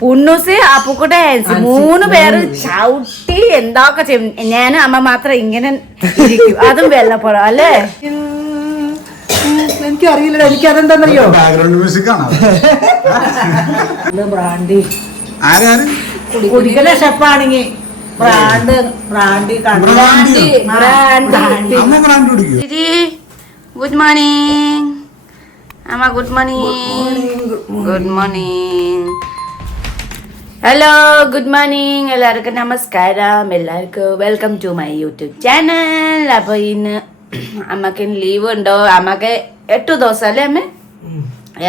പുണ്ണൂസ് അപ്പുക്കുട്ടെ മൂന്ന് പേര് ചവിട്ടി എന്തൊക്കെ ചെയ്യും? ഞാനും അമ്മ മാത്രം ഇങ്ങനെ ഇരിക്കും. അതും വെള്ളപ്പഴം അല്ലേ? എനിക്ക് അറിയില്ല എനിക്ക് അതെന്താണെന്നറിയോ ബാക്ക്ഗ്രൗണ്ട് മ്യൂസിക് ആണ്? ബ്രാൻഡി. ആരാര് കുടിക്കുന്ന ഷെഫാണെങ്കിൽ brand brandy brandy. Brandy. Good morning അമ്മ good morning good morning hello good morning എല്ലാവർക്കും നമസ്കാരം. എല്ലാവർക്കും welcome to my YouTube channel അപ്പോൾ ഇന്ന് അമ്മയ്ക്ക് ലീവ് ഉണ്ടോ? അമ്മയ്ക്ക് എട്ടു ദിവസം അല്ലേ അമ്മ?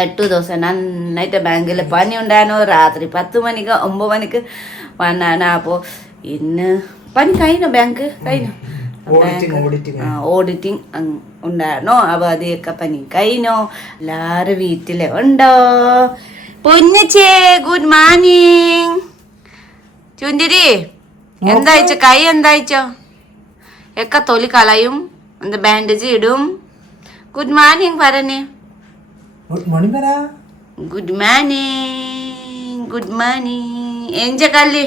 എട്ടു ദിവസം നന്നായിട്ട് ബാങ്കിൽ പനി ഉണ്ടായിരുന്നു. രാത്രി പത്ത് മണിക്ക് ഒമ്പത് മണിക്ക് വന്നാണ്. അപ്പോൾ ഇന്ന് പനി കഴിഞ്ഞോ ബാങ്ക് കഴിഞ്ഞോ. ഓഡിറ്റിംഗ് ഉണ്ടായിരുന്നോ. അപ്പൊ അതൊക്കെ പനി കഴിഞ്ഞോ. എല്ലാരും വീട്ടിലെ ഉണ്ടോ? പൊന്നിച്ചേ ഗുഡ് മോർണിംഗ് ചുന്തിരി എന്തായിച്ചോ? കൈ എന്തായിച്ചോ? ഒക്കെ തൊലി കളയും എന്ത് ബാൻഡേജ് ഇടും. ഗുഡ് മോർണിംഗ് പറഞ്ഞേ മണി പറ ഗുഡ് മോർണിംഗ് ഗുഡ് മോർണിംഗ് എഞ്ച കല്ല്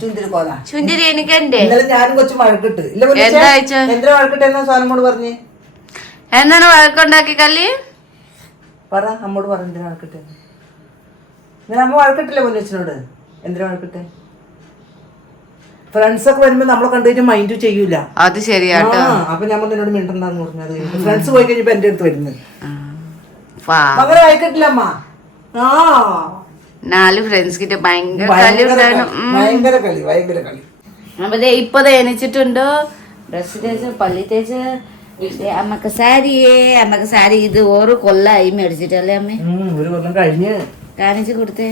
ചുന്തിരിക്കോല ചുന്തിരി ഇല്ല എന്താ അയച്ചേ? എന്തിനാ വഴക്കിട്ട് എന്നാ സാധനമോട് പറഞ്ഞേ? എന്താണ് വഴക്കുണ്ടാക്കി കല്ലി പറ അമ്മോട് പറ എന്തിനാ വഴക്കിട്ടെ? ഞാൻ അമ്മ വഴക്കിട്ടില്ലേ പൊന്നച്ചനോട് എന്തിനാ വഴക്കിട്ടെ? ഫ്രണ്ട്സ് ഒക്കെ വരുമ്പോ നമ്മളെ കണ്ടുകഴിഞ്ഞാൽ മൈൻഡ് ചെയ്യൂല. അത് ശരിയാട്ടോ. അപ്പൊ ഞാൻ എന്നോട് മിണ്ടണ്ടെന്ന് പറഞ്ഞത് ഫ്രണ്ട്സ് പോയി കഴിഞ്ഞപ്പോ എന്റെ അടുത്ത് വരുന്നത്. മകളെ വഴക്കിട്ടില്ല അമ്മ. ആ. നാല് ഫ്രണ്ട്സ് കിட்ட ഭയങ്കര കളി ഭയങ്കര കളി, ഭയങ്കര അപ്പൊ ഇപ്പൊ തേനിച്ചിട്ടുണ്ട് എണിച്ചിട്ടുണ്ടോ. ഡ്രസ് തേച്ച് പള്ളി തേച്ച് അമ്മയ്ക്ക് സാരിയേ അമ്മയ്ക്ക് സാരി ഇത് ഓരോ കൊല്ലായി മേടിച്ചിട്ടല്ലേ അമ്മ? ഒരു കൊല്ലം കഴിഞ്ഞ്. കാണിച്ചു കൊടുത്തേ.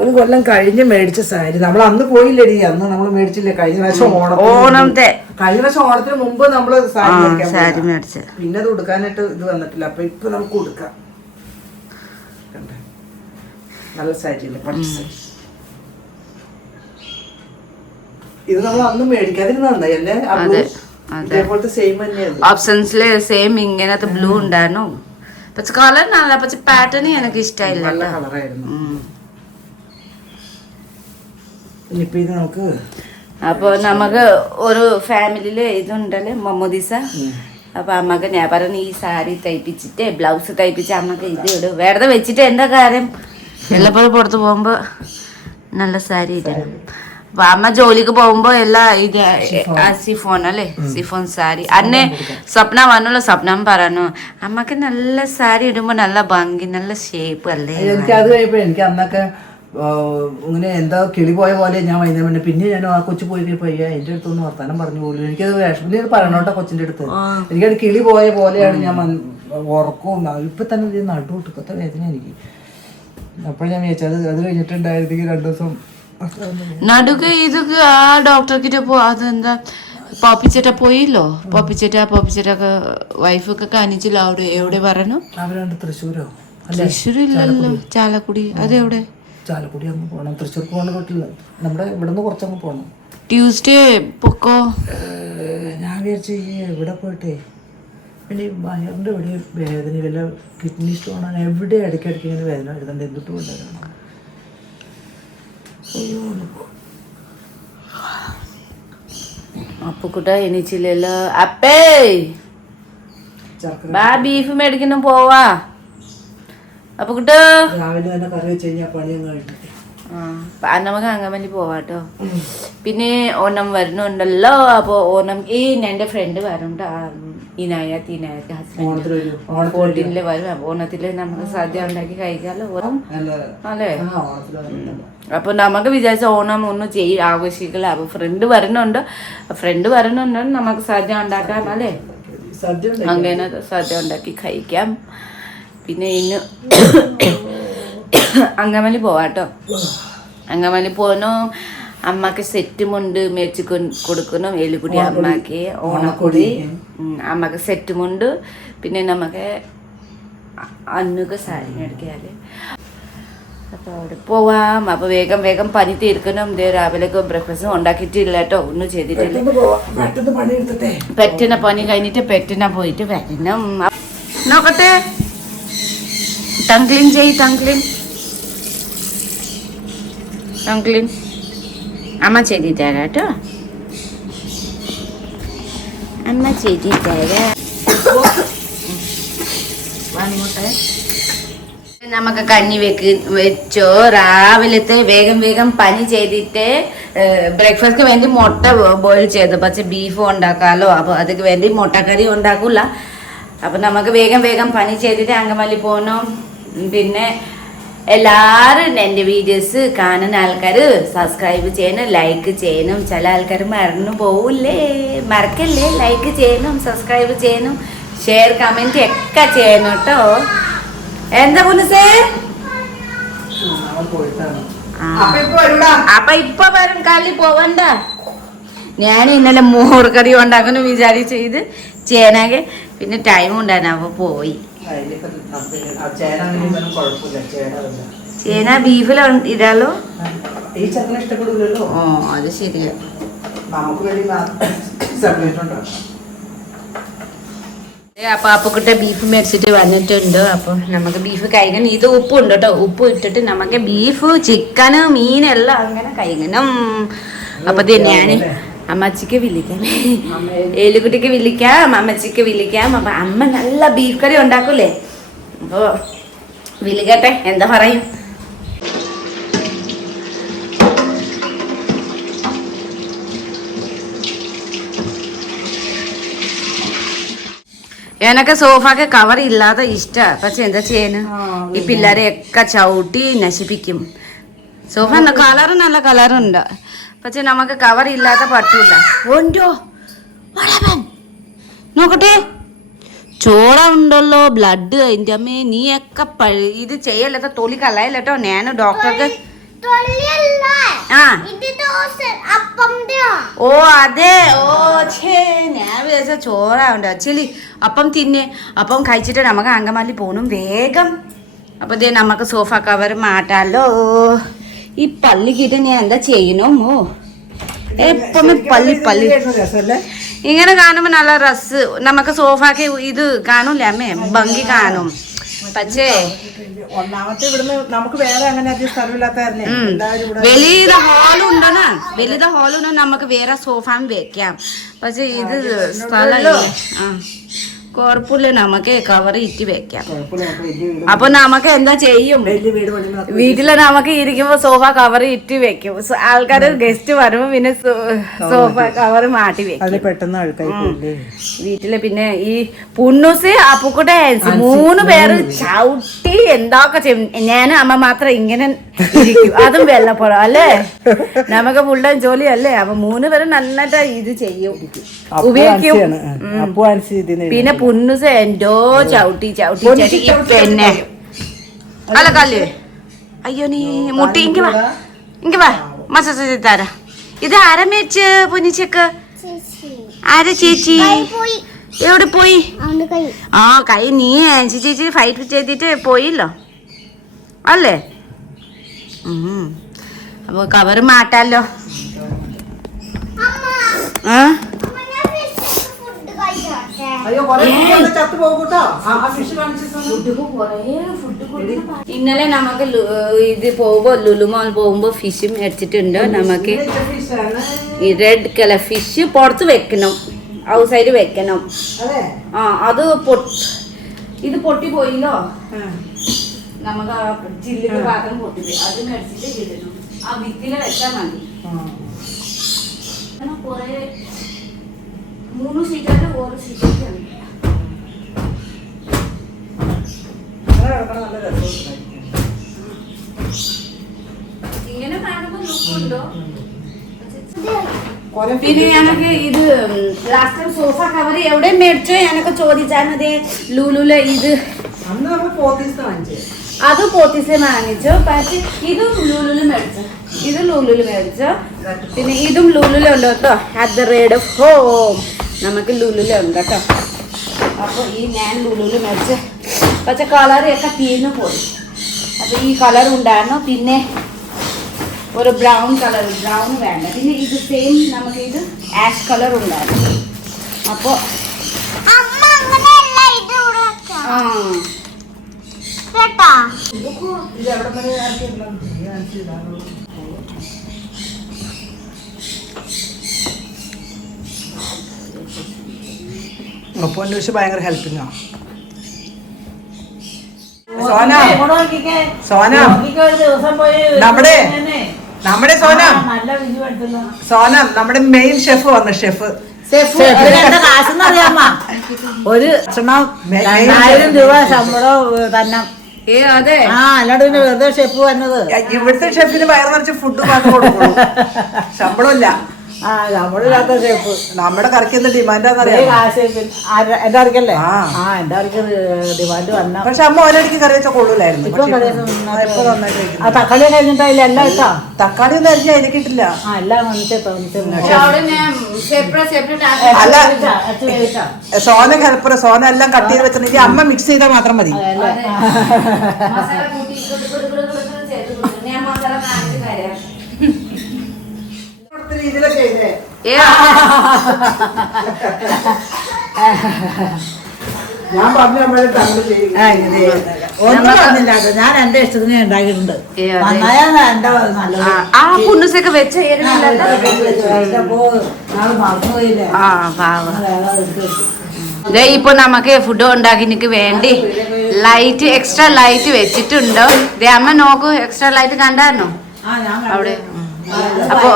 ഒരു കൊല്ലം കഴിഞ്ഞ് മേടിച്ച സാരി. നമ്മൾ അന്ന് പോയില്ലേടി അന്ന് നമ്മൾ മേടിച്ചില്ലേ? കഴിഞ്ഞ പ്രാവശ്യം ഓണം ഓണത്തെ. കഴിഞ്ഞ പ്രാവശ്യം ഓണത്തിന് മുമ്പ് നമ്മൾ സാരി മേടിച്ച. പിന്നെ അത് ഉടുക്കാനായിട്ട് ഇത് വന്നിട്ടില്ല. അപ്പൊ ഇപ്പൊ നമുക്ക് ഉടുക്കാം? നല്ല സാരി അല്ലേ പട്ട് സാരി. ഇത് നമ്മൾ അന്ന് മേടിക്കാതിരുന്ന നന്നായി. അല്ലേ ഇതേപോലത്തെ സെയിം ഇങ്ങനത്തെ ബ്ലൂ ഉണ്ടായിരുന്നു. പക്ഷെ കളർ നല്ല പക്ഷെ പാറ്റേൺ എനിക്ക് ഇഷ്ടമായില്ല ഇത് നമുക്ക് അപ്പൊ നമുക്ക് ഒരു ഫാമിലിയിൽ ഇതുണ്ടല്ലേ മമ്മൂദിസ? അപ്പൊ അമ്മയ്ക്ക് ഞാൻ പറഞ്ഞു ഈ സാരി തയ്പ്പിച്ചിട്ട് ബ്ലൗസ് തയ്പ്പിച്ച് അമ്മയ്ക്ക് ഇത് ഇടും. വെറുതെ വെച്ചിട്ട് എന്താ കാര്യം? എല്ലപ്പോഴും പുറത്ത് പോകുമ്പോ നല്ല സാരി ഇടണം അപ്പൊ അമ്മ ജോലിക്ക് പോകുമ്പോ എല്ലാം ഇത് സിഫോൺ. അല്ലേ? സിഫോൺ സാരി. അന്നെ സ്വപ്ന വന്നുള്ള സ്വപ്നം പറഞ്ഞു അമ്മയ്ക്ക് നല്ല സാരി ഇടുമ്പോ നല്ല ഭംഗി നല്ല ഷേപ്പ് അല്ലേ? എനിക്ക് അത് എനിക്ക് അന്നൊക്കെ ഇങ്ങനെ എന്താ കിളി പോയ പോലെ ഞാൻ വൈകുന്നേരം പിന്നെ പിന്നെ ഞാൻ ആ കൊച്ചു പോയി പയ്യ എന്റെ അടുത്തൊന്നും വർത്താനം പറഞ്ഞു പോലും എനിക്കത് വിഷമില്ല പറഞ്ഞോട്ടെ കൊച്ചിന്റെ അടുത്ത്? എനിക്കത് കിളി പോയ പോലെയാണ് ഞാൻ ഉറക്കവും ഇപ്പൊ തന്നെ ഇത് നടു ഒട്ടുക്കത്തെ വേദന എനിക്ക്. അപ്പോൾ ഞാൻ വിചാരിച്ചത് അത് കഴിഞ്ഞിട്ടുണ്ടായിരുന്നെങ്കിൽ രണ്ടു ദിവസം നടുക ഇതൊക്കെ ആ ഡോക്ടർക്കിട്ട് പോ അതെന്താ? പോപ്പിച്ചേട്ട പോയില്ലോ? പോപ്പിച്ചേട്ട പോപ്പിച്ചേട്ടൊക്കെ വൈഫൊക്കെ കാണിച്ചില്ല. അവിടെ എവിടെ പറഞ്ഞു? അവരാണ്ട് തൃശ്ശൂരോ? തൃശ്ശൂരില്ലല്ലോ. ചാലക്കുടി. അതെവിടെ? ചാലക്കുടി അങ്ങ് പോകണം തൃശ്ശൂർ പോകണ പറ്റില്ല. നമ്മുടെ ഇവിടുന്ന് കുറച്ചങ്ങ് പോകണം ട്യൂസ്ഡേ പൊക്കോ? ഞാൻ വിചാരിച്ചു ഈ എവിടെ പോയിട്ടേ? പിന്നെ ഈ വയറിന്റെ എവിടെ വേദന വല്ല കിഡ്നി സ്റ്റോൺ ആണ്. എവിടെ ഇടയ്ക്കിടയ്ക്ക് ഇങ്ങനെ വേദന വരുന്നുണ്ട്? എന്തിട്ട് കൊണ്ടുവരണം? അപ്പുക്കുട്ട എണീച്ചില്ലല്ലോ. അപ്പേ! ബാ ബീഫ് മേടിക്കുന്നു പോവാ. അപ്പുക്കുട്ട. രാവിലെ തന്നെ കറി വെച്ച് കഴിഞ്ഞാൽ പണിയും കഴിഞ്ഞു നമുക്ക് അങ്ങമല്ലി പോവാട്ടോ. പിന്നെ ഓണം വരുന്നുണ്ടല്ലോ അപ്പൊ ഓണം ഈ എന്റെ ഫ്രണ്ട് വരുന്നുണ്ട് ഇനായത്ത് ഇനായത്ത് ഹസ്ബൻഡ് ഫോർട്ടീനിൽ വരും. ഓണത്തിൽ നമുക്ക് സദ്യ ഉണ്ടാക്കി കഴിക്കാമല്ലോ ഓണം അല്ലേ. അപ്പൊ നമുക്ക് വിചാരിച്ച ഓണം ഒന്നും ചെയ്യും ആഘോഷിക്കില്ല അപ്പൊ ഫ്രണ്ട് വരുന്നുണ്ട്. ഫ്രണ്ട് വരുന്നുണ്ടോ. നമുക്ക് സദ്യ ഉണ്ടാക്കാം അല്ലേ? അങ്ങനെ സദ്യ ഉണ്ടാക്കി കഴിക്കാം. പിന്നെ ഇന്ന് അങ്കമലി പോവാട്ടോ അങ്കമലി പോകണോ അമ്മയ്ക്ക് സെറ്റുമുണ്ട് മേടിച്ച് കൊടുക്കണം എലിക്കുടി അമ്മയ്ക്ക് ഓണക്കുടി. അമ്മയ്ക്ക് സെറ്റുമുണ്ട് പിന്നെ നമുക്ക് അന്നൊക്കെ സാരി എടുക്കാൽ അപ്പോൾ അവിടെ പോവാം. അപ്പോൾ വേഗം വേഗം പനി തീർക്കണം. ഇതേ രാവിലേക്ക് ബ്രേക്ക്ഫാസ്റ്റ് ഉണ്ടാക്കിയിട്ടില്ല കേട്ടോ. ഒന്നും ചെയ്തിട്ടില്ല. പെറ്റന പനി കഴിഞ്ഞിട്ട് പെറ്റിന പോയിട്ട് വരണം. നോക്കട്ടെ. തങ്ക്ലിൻ ക്ലീൻ ചെയ് ടങ് ക്ലീൻ അങ്കിളിൻ അമ്മ ചെയ്തി തരാം കേട്ടോ. അമ്മ ചെയ്തി തരാം. നമുക്ക് കഞ്ഞി വെക്ക് വെച്ചോ. രാവിലത്തെ വേഗം വേഗം പനി ചെയ്തിട്ട് ബ്രേക്ക്ഫാസ്റ്റ് വേണ്ടി മുട്ട ബോയിൽ ചെയ്തു. പക്ഷെ ബീഫ് ഉണ്ടാക്കാലോ. അപ്പോൾ അതിക്ക് വേണ്ടി മുട്ടക്കറി ഉണ്ടാക്കൂല. അപ്പം നമുക്ക് വേഗം വേഗം പനി ചെയ്തിട്ട് അങ്കമാലി പോകണം പിന്നെ എല്ലാവരും എന്റെ വീഡിയോസ് കാണുന്ന ആൾക്കാർ സബ്സ്ക്രൈബ് ചെയ്യണം ലൈക്ക് ചെയ്യണം. ചില ആൾക്കാർ മറന്നു പോവില്ലേ? മറക്കല്ലേ? ലൈക്ക് ചെയ്യണം സബ്സ്ക്രൈബ് ചെയ്യണം. ഷെയർ കമന്റ് ഒക്കെ ചെയ്യണം കേട്ടോ. എന്താ പുനസേ. അപ്പൊ ഇപ്പൊ വരും കളി പോവണ്ട. ഞാൻ ഇന്നലെ മോർക്കറി ഉണ്ടാക്കുന്നു വിചാരിച്ചു ഇത് ചെയ്യാനാകെ പിന്നെ ടൈം ഉണ്ടായിരുന്നു അപ്പൊ പോയി. ചേന ബീഫിൽ ഇടാലോ? ഈ ഇഷ്ടപ്പെടില്ലല്ലോ ഓ അത് ശരിയാ. നമുക്ക് വേണ്ടി സെപ്പറേറ്റ് ഉണ്ടാക്കാം ഏ, അപ്പൊ അപ്പക്കുട്ട ബീഫ് മേടിച്ചിട്ട് വന്നിട്ടുണ്ട്. അപ്പൊ നമുക്ക് ബീഫ് കഴിക്കണം ഇത് ഉപ്പുണ്ട് കേട്ടോ. ഉപ്പ് ഇട്ടിട്ട് നമുക്ക് ബീഫ് ചിക്കന് മീനെല്ലാം അങ്ങനെ കഴിക്കണം അപ്പൊ തന്നെയാണ് ഞാൻ അമ്മച്ചിക്ക് വിളിക്കാം. ഏലുകുട്ടിക്ക് വിളിക്കാം അമ്മച്ചിക്ക് വിളിക്കാം. അപ്പൊ അമ്മ നല്ല ബീഫ് കറി ഉണ്ടാക്കൂലേ? അപ്പൊ വിളിക്കട്ടെ എന്താ പറയും? എനക്ക് സോഫാക്ക് കവർ ഇല്ലാതെ ഇഷ്ട. പക്ഷെ എന്താ ചെയ്യാന് ഈ പിള്ളേരെ ഒക്കെ ചവിട്ടി നശിപ്പിക്കും. സോഫ കളർ നല്ല കളറുണ്ട് പക്ഷെ നമുക്ക് കവർ ഇല്ലാതെ പറ്റൂല നോക്കട്ടെ. ചോറ ഉണ്ടല്ലോ ബ്ലഡ് അതിന്റെ അമ്മേ നീ ഒക്കെ ഇത് ചെയ്യല്ലോ തൊലി കളയല്ലോ ഞാൻ ഡോക്ടർക്ക് ആ. ഇത് ഓ അതെ. ഓ ഛേ ഞാൻ വിചാരിച്ച ചോറാണ്ട് ആക്ച്വലി അപ്പം തിന്നെ. അപ്പം കഴിച്ചിട്ട് നമുക്ക് അങ്കമാലി പോകണം വേഗം. അപ്പൊ ദേ നമുക്ക് സോഫ കവർ മാറ്റാലോ. ഈ പള്ളിക്കിട്ട് ഞാൻ എന്താ ചെയ്യണമോ എപ്പം പള്ളി പള്ളി. ഇങ്ങനെ കാണുമ്പോ നല്ല റസ് നമുക്ക് സോഫാക്ക് ഇത് കാണൂല അമ്മേ? ഭംഗി കാണും. പക്ഷേ ഒന്നാമത്തെ ഇവിടുന്ന് നമുക്ക് വേറെ അങ്ങനെ അധികം സ്ഥലമില്ലാത്ത ഉം. എല്ലാവരും ഇവിടെ വലിയ വലിയ ഹാളുണ്ട് നമുക്ക് വേറെ സോഫാൻ വെക്കാം. പക്ഷെ ഇത് സ്ഥലമില്ല. ആ. കുഴപ്പമില്ല നമുക്ക് കവർ ഇറ്റ് വെക്കാം. അപ്പൊ നമുക്ക് എന്താ ചെയ്യും? വീട്ടിൽ നമുക്ക് ഇരിക്കുമ്പോ സോഫ കവർ ഇറ്റ് വെക്കും. ആൾക്കാര് ഗസ്റ്റ് വരുമ്പോ പിന്നെ സോഫ കവർ മാറ്റി വെക്കും. വീട്ടിൽ പിന്നെ ഈ പുണ്ണൂസ് അപ്പുക്കുട്ടെ മൂന്ന് പേര് ചവിട്ടി എന്തൊക്കെ ചെയ്യും. ഞാനും അമ്മ മാത്രം ഇങ്ങനെ ഇരിക്കും. അതും വെള്ളപ്പുറം അല്ലേ? നമുക്ക് ഫുൾ ജോലി അല്ലേ? അപ്പൊ മൂന്ന് പേര് നന്നായിട്ട് ഇത് ചെയ്യും. ഉപയോഗിക്കും. പിന്നെ പുന്നുസ എന്തോ ചവിട്ടി ചവിട്ടി പിന്നെ അല്ല കല്ലേ. അയ്യോ നീ മുട്ടി. ഇങ്ങ വാ. ഇങ്ങ വാ. തരാ. ഇത് ആരാ മേടിച്ച് പുന്നിച്ചക്ക്? ആര ചേച്ചി? എവിടെ പോയി? ആ കൈ നീ ആൻസി ചേച്ചി ഫൈറ്റ് ചെയ്തിട്ട് പോയില്ലോ. അല്ലേ? അപ്പോൾ അപ്പൊ കവർ മാറ്റാലോ. അമ്മ. ആ അമ്മ ഞാൻ ഫുഡ് കഴിച്ചോട്ടെ അയ്യോ കൊറേ കുട്ടികൾ ചത്തു പോകും കേട്ടോ ആ ഫിഷ് കാണിച്ചു ഇന്നലെ നമുക്ക് ഇത് പോകുമ്പോ ലുലുമോൾ പോകുമ്പോ ഫിഷ് മേടിച്ചിട്ടുണ്ട് നമുക്ക് റെഡ് കളർ ഫിഷ് പുറത്ത് വെക്കണം. ഔട്ട് സൈഡ് വെക്കണം ആ അത് പൊട്ട് ഇത് പൊട്ടി പോയില്ലോ. നമുക്ക് ആ ചില്ലിന്റെ പാത്രം പൊട്ടിപ്പോയി അത് മേടിച്ചിട്ട് ഇടണം. ആ ഭിത്തിൽ വെച്ചാൽ മതി. കുറേ മൂന്ന് സീറ്റായിട്ട് ഓരോ സീറ്റായിട്ട് ഇങ്ങനെ പിന്നെ ഞങ്ങൾക്ക് ഇത് ലാസ്റ്റ് ടൈം സോഫ കവർ എവിടെ മേടിച്ചോ? ഞാനൊക്കെ ചോദിച്ചാൽ മതി ലൂലുല ഇത്. അത് പോത്തീസ് വാങ്ങിച്ചു. പക്ഷേ ഇതും ലൂലുൽ മേടിച്ചു. ഇത് ലൂലുൽ മേടിച്ചു. പിന്നെ ഇതും ലൂലുല ഉണ്ട്? കേട്ടോ. At the rate of home നമുക്ക് ലുലുലുണ്ട് കേട്ടോ. അപ്പോൾ ഈ ഞാൻ ലുലുൽ മേടിച്ച് പക്ഷെ കളറൊക്കെ തീർന്നു പോയി. അപ്പോൾ ഈ കളർ ഉണ്ടായിരുന്നു. പിന്നെ ഒരു ബ്രൗൺ കളർ ബ്രൗൺ വേണ്ട. പിന്നെ ഇത് സെയിം നമുക്ക് ഇത് ആഷ് കളർ ഉണ്ടായിരുന്നു. അപ്പോൾ. ആ. ഇത് എവിടെ വരെ അപ്പൊ അന്വേഷിച്ച് ഭയങ്കര ഹെൽപ്പിംഗ് ആണ് സോന. സോന. നമ്മുടെ നമ്മുടെ സോന. സോന നമ്മുടെ മെയിൻ ഷെഫ് വന്നു ഷെഫ് ഒരു ഭക്ഷണം രണ്ടായിരം രൂപ ശമ്പളം തന്നെ ഏ അതെ. ആ അല്ലാണ്ട് പിന്നെ വെറുതെ ഷെഫ് വന്നത്. ഇവിടുത്തെ ഷെഫിന് വയറു നിറച്ച് ഫുഡ് മാത്രം കൊടുക്കുള്ളൂ. ശമ്പളമില്ല. ആ ശമ്പളമില്ലാത്ത ഷെഫ് നമ്മുടെ കറിക്കുന്ന ഡിമാൻഡ് ഡിമാൻഡാന്നറിയാം എന്റെ അറിക്കല്ലേ ആ. എന്റെ അറിക്ക് ഡിമാൻഡ് വന്ന. പക്ഷെ അമ്മ ഒരടിക്ക് കറി വെച്ചാൽ കൊള്ളൂലായിരുന്നു. തക്കാളി കഴിഞ്ഞിട്ടില്ല എല്ലാം ഇട്ടാ? തക്കാളി ഒന്നും അരിഞ്ഞ അതിലേക്ക് ഇട്ടില്ല സെപ്പറേറ്റ് അല്ല സോന ഹെൽപ്പർ സോന എല്ലാം കട്ട് ചെയ്ത് വെച്ചിട്ടുണ്ടെങ്കിൽ അമ്മ മിക്സ് ചെയ്താൽ മാത്രം മതി മസാല കൂട്ടി ഇങ്ങോട്ട് ഇങ്ങോട്ട് ഇങ്ങോട്ട് ഇങ്ങോട്ട് ചെയ്ത് കൊടുക്കും. ഞാൻ മസാല കാണിച്ച് തരാം ഏ? ഞാൻ പറഞ്ഞു അമ്മയുടെ തങ്ങൾ ചെയ്യും. ആ, ഇത് ഒന്നും പറഞ്ഞില്ല കേട്ടോ. ഞാൻ എന്റെ ഇഷ്ടത്തിന് ഉണ്ടാക്കിയിട്ടുണ്ട്. ആ, പുണ്ണുസൊക്കെ വെച്ച ഇപ്പൊ നമുക്ക് ഫുഡ് ഉണ്ടാക്കിനിക്ക് വേണ്ടി ലൈറ്റ് എക്സ്ട്രാ ലൈറ്റ് വെച്ചിട്ടുണ്ടോ? ദേ അമ്മ നോക്കൂ എക്സ്ട്രാ ലൈറ്റ് കണ്ടായിരുന്നോ? ആ, ഞാൻ അവിടെ. അപ്പൊ.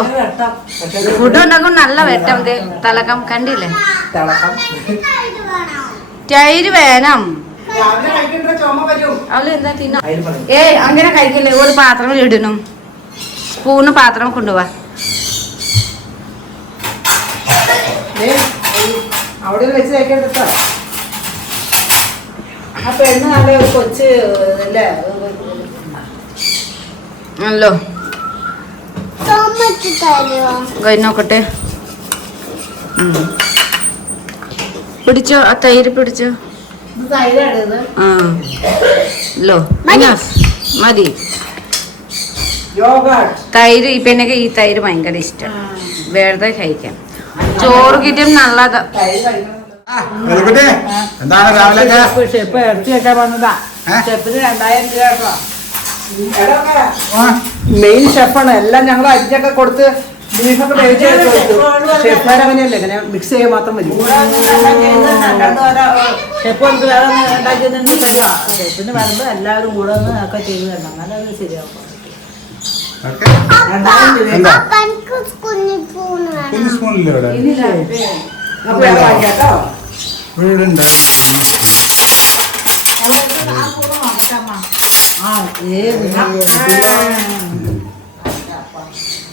ഫുഡ് ഉണ്ടാക്കും നല്ല വെട്ടം. തിളക്കം കണ്ടില്ലേ? തൈര് വേണം. അവൾ എന്താ തിന്ന? ഏ അങ്ങനെ കഴിക്കില്ലേ? ഒരു പാത്രം ഇടണം. സ്പൂണ് പാത്രം കൊണ്ടുപോവാ അവിടെ വെച്ച് നല്ല കൊച്ച് അല്ലേ അല്ലോ നോക്കട്ടെ. പിടിച്ചോ ആ തൈര് പിടിച്ചോ. ഇത് തൈരാണ് ഇത് ആ ലോ. മതി. തൈര് ഈ പെണ്ണൊക്കെ ഈ തൈര് ഭയങ്കര ഇഷ്ടം. വേറെ കഴിക്കാം. ചോറ് കിട്ടും നല്ലതാ. എന്താണ് രാവിലെ ഇറച്ചി വെക്കാൻ വന്നതാ. ചെപ്പിന് രണ്ടായിരം രൂപ കേട്ടോ. മെയിൻ ഷെഫാണ് എല്ലാം ഞങ്ങൾ അരിഞ്ഞൊക്കെ കൊടുത്ത് ബീഫൊക്കെ വേവിച്ച് കൊടുത്തു. ഷെഫുകാരങ്ങനെയല്ലേ ഇങ്ങനെ മിക്സ് ചെയ്യാൻ മാത്രം മതി. ഷെഫ് നമുക്ക് വേറെ ഒന്ന് ഉണ്ടാക്കി തന്നിട്ട് ഷെഫിന് വരുമ്പോ എല്ലാവരും കൂടെ ഒന്ന് ഒക്കെ ചെയ്ത് തരണം. എന്നാലും അത് ശരിയാവും ഇവിടെ? അപ്പൊ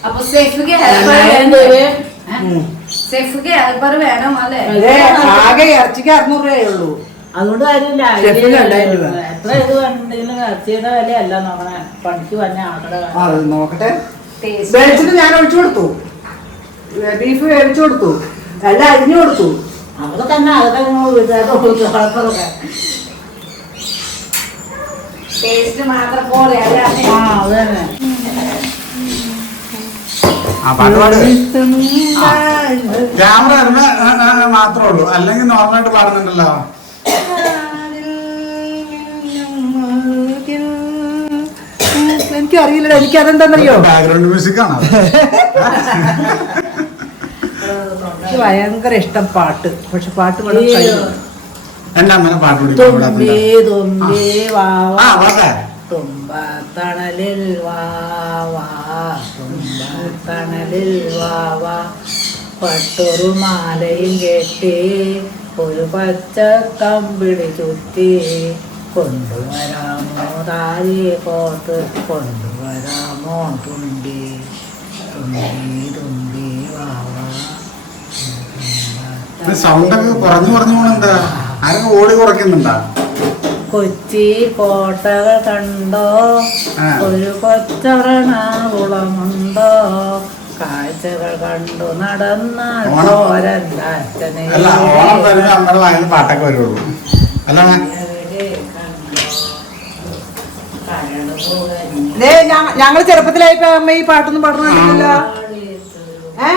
അപ്പൊ സെഫിക്ക് സെഫിക്ക് ഹെൽപ്പർ വേണം അല്ലേ? ആകെ ഇറച്ചിക്ക് അറുന്നൂറ് രൂപയേ ഉള്ളൂ. അതുകൊണ്ട് കാര്യമില്ല. എത്ര ഇത് വേണമെങ്കിലും ഇറച്ചിയുടെ വിലയല്ല നോക്കണേ പണിക്ക് വന്ന ആൾക്കാരുടെ ആ വില. അത് നോക്കട്ടെ വേവിച്ചിട്ട് ഞാൻ ഒഴിച്ചു കൊടുത്തു. ബീഫ് വേവിച്ചു കൊടുത്തു. എല്ലാം അരിഞ്ഞു കൊടുത്തു. അവിടെ തന്നെ അതൊക്കെ വീട്ടുകാർക്ക് കുഴപ്പമൊക്കെ ടേസ്റ്റ് മാത്രം പോലെ അല്ലാതെ ആ അത് തന്നെ. ആ പാട്ട് പാട് ക്യാമറ മാത്രമേ ഉള്ളൂ. അല്ലെങ്കിൽ നോർമലായിട്ട് പാടുന്നുണ്ടല്ലോ. എനിക്കറിയില്ല എനിക്ക് അതെന്താണെന്നറിയോ ബാക്ക്ഗ്രൗണ്ട് മ്യൂസിക് ആണ്? എനിക്ക് ഭയങ്കര ഇഷ്ടം പാട്ട്. പക്ഷെ പാട്ട് പാടാൻ അമ്മനെ പാട്ട് പാട്ടെ തുമ്പത്തണലിൽ വാവാ തുമ്പത്തണലിൽ വാവാ പട്ടൊരു മാലയും കെട്ടി ഒരു പച്ച കമ്പിളി ചുറ്റി കൊണ്ടുവരാമോ താരി പോത്ത്? കൊണ്ടുവരാമോ തുണ്ടി? തുമ്പി തുമ്പി വാവാ സൗണ്ടൊക്കെ കുറഞ്ഞു കുറഞ്ഞു ആരൊക്കെ ഓടി കുറയ്ക്കുന്നുണ്ടാ? കൊച്ചി കോട്ടകൾ കണ്ടോ? ഒരു കൊച്ചറണാകുളമുണ്ടോ കാഴ്ചകൾ കണ്ടു നടന്ന പാട്ടൊക്കെ വരുള്ളൂ. ഞങ്ങൾ ചെറുപ്പത്തിലായപ്പോ അമ്മ ഈ പാട്ടൊന്നും പാടുന്നില്ല ഏ?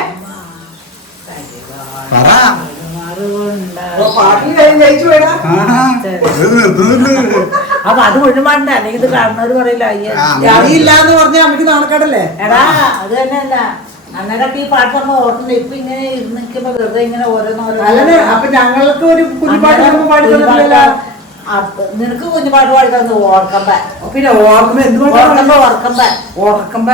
അപ്പൊ അത് മുഴുവൻ അല്ലെങ്കിൽ ഇത് കാണുന്നവര് പറയില്ല അയ്യോ. അറിയില്ല എന്ന് പറഞ്ഞാൽ അമ്മയ്ക്ക് നാണക്കേടല്ലേ? എടാ അത് തന്നെയല്ല. അന്നേരം ഈ പാട്ട് നമ്മൾ ഓർക്കുന്നത് ഇപ്പൊ ഇങ്ങനെ ഇരുന്നിക്കുമ്പോ വെറുതെ ഇങ്ങനെ ഓരോന്നോരോ അല്ലേ അപ്പൊ ഞങ്ങൾക്ക് ഒരു കുഞ്ഞുപാട്ട് പാട്ട് പാടി തന്നിട്ടില്ലല്ലോ. നിനക്ക് കുഞ്ഞുപാട് പാടി തന്നു ഓർക്കമ്പ പിന്നെ എന്ത് ഓർക്കമ്പ ഓർക്കമ്പ.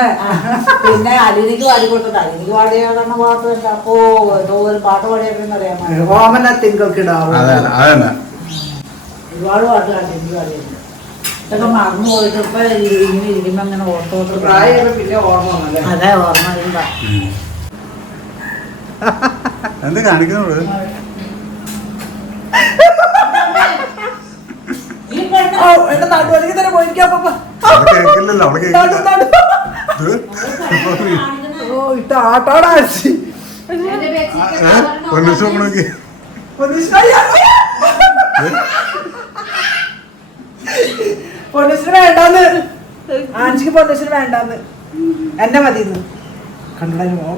പിന്നെ അലിനിക്ക് പാടി കൊടുത്തിട്ട് അലിനിക്ക് പാടിയാണ് പാട്ട് എന്താ അപ്പോ ഏതോ ഒരു പാട്ട് പാടിയാണെന്ന് അറിയാമോ ഓമന തിങ്കൾക്കിടാവോ അതന്നെ ഒരുപാട് പാട്ട് കണ്ടിട്ട് പാടിയിട്ടുണ്ട് ഇതൊക്കെ മറന്നു പോയിട്ട് ഇപ്പൊ ഇങ്ങനെ ഇരിക്കുമ്പോ അങ്ങനെ ഓർത്തോട്ട് പ്രായം പിന്നെ ഓർമ്മ അതെ ഓർമ്മ എന്ത് കാണിക്കുന്നത് ഈ പെണ്ണ് ഓ, എന്റെ നടുവലിക്ക് തന്നെ പോയിരിക്കാം ഓ ഇട്ട ആട്ടോടാ അടിച്ച്. പൊന്നീശ്വര വേണ്ടാന്ന്. ആഞ്ചിക്ക് പൊന്നീശ്വര വേണ്ടാന്ന്. എന്നെ മതിന്ന് കണ്ടു മോ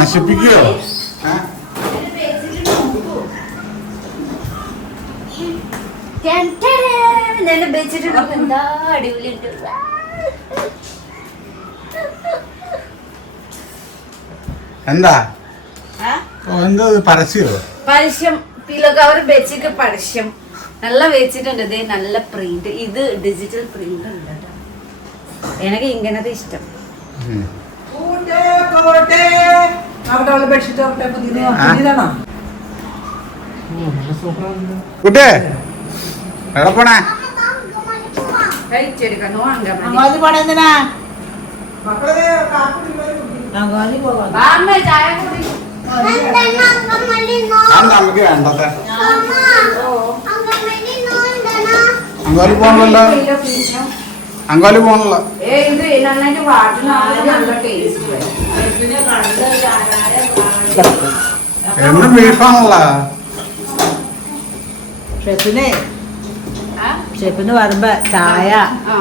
നശിപ്പിക്കുകയോ? എന്താ അടിപൊളിയുണ്ട്. എന്താ? എന്താ ഇത് പരസ്യമോ പരസ്യം. പില്ലോ കവർ വെച്ചിട്ട് പരസ്യം. നല്ല വെച്ചിട്ടുണ്ട് ഇതേ നല്ല പ്രിന്റ്. ഇത് ഡിജിറ്റൽ പ്രിന്റ് ഉണ്ട്. എനിക്ക് ഇങ്ങനത്തെ ഇഷ്ടം. കുട്ടേ നമുക്ക് വേണ്ടത്തെ. അങ്കോലി please. അങ്കോലി പോകണല്ലോ എന്നും ബീഫാണല്ലോ ഷെഫിനെ. ഷെഫിന് വരുമ്പോ ചായ. ആ.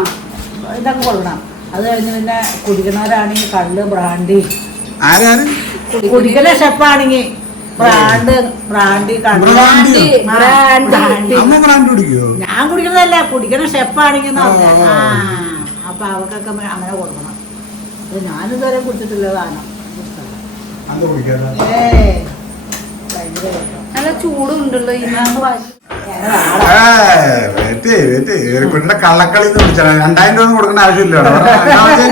ഇതൊക്കെ കൊള്ളണം അത് കഴിഞ്ഞ് പിന്നെ കുടിക്കുന്നവരാണെങ്കിൽ കള്ള് ബ്രാൻഡി ആരാര് കുടിക്കുന്ന ഷെഫാണെങ്കിൽ ബ്രാൻഡ് ബ്രാൻഡി. കള്ള് ബ്രാൻഡിയോ? ബ്രാൻഡി. അമ്മ ബ്രാൻഡ് കുടിക്കോ ഞാൻ കുടിക്കുന്നതല്ല കുടിക്കണ ഷെപ്പാണെങ്കിൽ. അപ്പൊ അവർക്കൊക്കെ അങ്ങനെ കൊടുക്കണം. അത് ഞാനിതുവരെ കുടിച്ചിട്ടുള്ളതാണ്. നല്ല ചൂടുണ്ടല്ലോ കള്ളക്കളി രണ്ടായിരം രൂപ കൊടുക്കേണ്ട ആവശ്യമില്ല കേട്ടോ. രണ്ടാമത്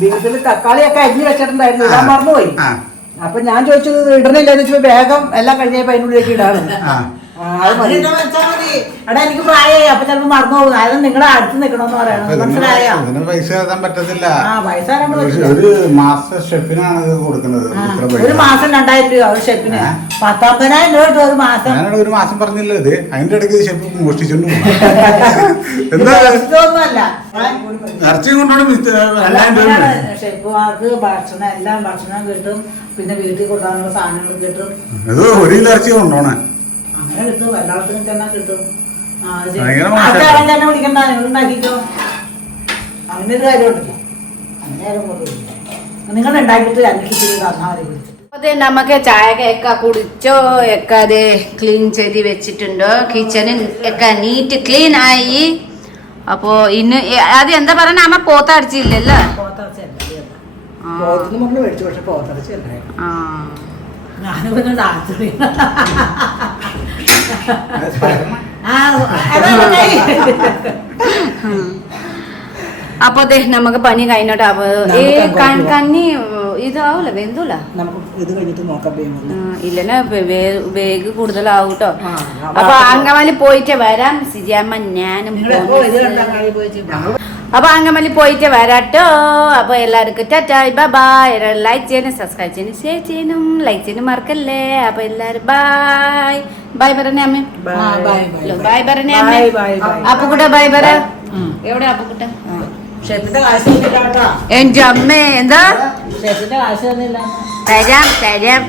ബീഫിൽ തക്കാളിയൊക്കെ അരിഞ്ഞു വെച്ചിട്ടുണ്ടായിരുന്നു. ഞാൻ മറന്നുപോയി. അപ്പൊ ഞാൻ ചോദിച്ചത് ഇടണില്ലെന്ന് വെച്ചപ്പോ വേഗം എല്ലാം കഴിഞ്ഞപ്പോ അതിനുള്ളിലേക്ക് ഇടാണ് എടാ എനിക്ക് പ്രായമായി അപ്പൊ ചിലപ്പോ മറന്നു പോകും. അതായത് നിങ്ങളുടെ അടുത്ത് നിക്കണമെന്ന് അപ്പൊ പറയണം ഇതിന് മനസ്സിലായോ? ഇതിന് പൈസ തരാൻ പറ്റത്തില്ല. ആ പൈസ പറ്റില്ല. ഒരു മാസം ഷെഫിനാണ് ഇത് കൊടുക്കുന്നത്. ഒരു മാസം രണ്ടായിരം രൂപ ഒരു. പത്തൊമ്പതിനായിരം രൂപ കിട്ടും ഒരു മാസം. ഒരു മാസം പറഞ്ഞില്ല ഇത്? അതിന്റെ ഇടയ്ക്ക് ഷെഫ് മോഷ്ടിച്ചോണ്ട് പോകും എന്താ? ഇതൊന്നുമല്ല ഇറച്ചി കൊണ്ടോണ്ട് രണ്ടായിരം രൂപ ഉണ്ട്. ഷെഫുമാർക്ക് ഭക്ഷണം എല്ലാം ഭക്ഷണം കിട്ടും. പിന്നെ വീട്ടിൽ കൊണ്ടുപോകാനുള്ള സാധനങ്ങൾ കിട്ടും. ഇത് ഒരു കിലോ ഇറച്ചി കൊണ്ടോണേ. അങ്ങനെ കിട്ടും. എല്ലായിടത്തും തന്നെ കിട്ടും. ആ, ശരി. ഭയങ്കര ആ മോശം. ചേട്ടൻ തന്നെ പിടിക്കണ്ട നിങ്ങൾ ഉണ്ടാക്കിക്കോ. അങ്ങനെ ഒരു കാര്യമുണ്ടല്ലോ അങ്ങനെ ആരും കൊണ്ടുപോയില്ല നിങ്ങൾ ഉണ്ടാക്കിയിട്ട് അന്വേഷിച്ചിട്ട് തന്നാൽ മതി പിടിച്ചിട്ട് അതെ നമുക്ക് ചായ ഒക്കെ കുടിച്ചോ ഒക്കെ അത് ക്ലീൻ ചെയ്ത് വെച്ചിട്ടുണ്ടോ. കിച്ചണിൽ ഒക്കെ നീറ്റ് ക്ലീൻ ആയി. അപ്പോ ഇന്ന് എ- അത് എന്താ പറയണ? അമ്മ. പോത്തിന് മുകളിൽ മേടിച്ചു പക്ഷെ ആ. അതാണ് കൈ. അപ്പൊ അദ്ദേഹം നമുക്ക് പനി കഴിഞ്ഞോട്ടെ ഈ ഏ നമുക്ക് ക- അങ്ങോട്ട് കന്നി ഇതാവൂല? വെന്തൂല? നമുക്ക് ഇത് കഴിഞ്ഞിട്ട് നോക്കാം ആ, ഇല്ലന്നെ വേഗ് കൂടുതലാവും കേട്ടോ അപ്പൊ അങ്കമാലി പോയിട്ട് വരാം. സിജിയമ്മ ഞാനും നിങ്ങൾ അങ്ങമല്ലി പോയിട്ട് അപ്പൊ അങ്കമാലി പോയിട്ട് വരാട്ടോ. അപ്പോൾ എല്ലാവർക്കും ടാറ്റായ് ബൈ ലൈക്ക് ചെയ്യാനും സബ്സ്ക്രൈബ് ചെയ്യാനും ഷെയർ ചെയ്യാനും ലൈക്ക് ചെയ്യാനും മറക്കല്ലേ? അപ്പോൾ എല്ലാരും ബായ് ബായ് പറഞ്ഞേ അമ്മ. ബായ് പറഞ്ഞേ അമ്മ. ബായ് അപ്പുക്കുട്ട ബൈ പറ. എവിടെ അപ്പുക്കുട്ട? എന്റെ അമ്മ എന്താ? തരാം തരാം.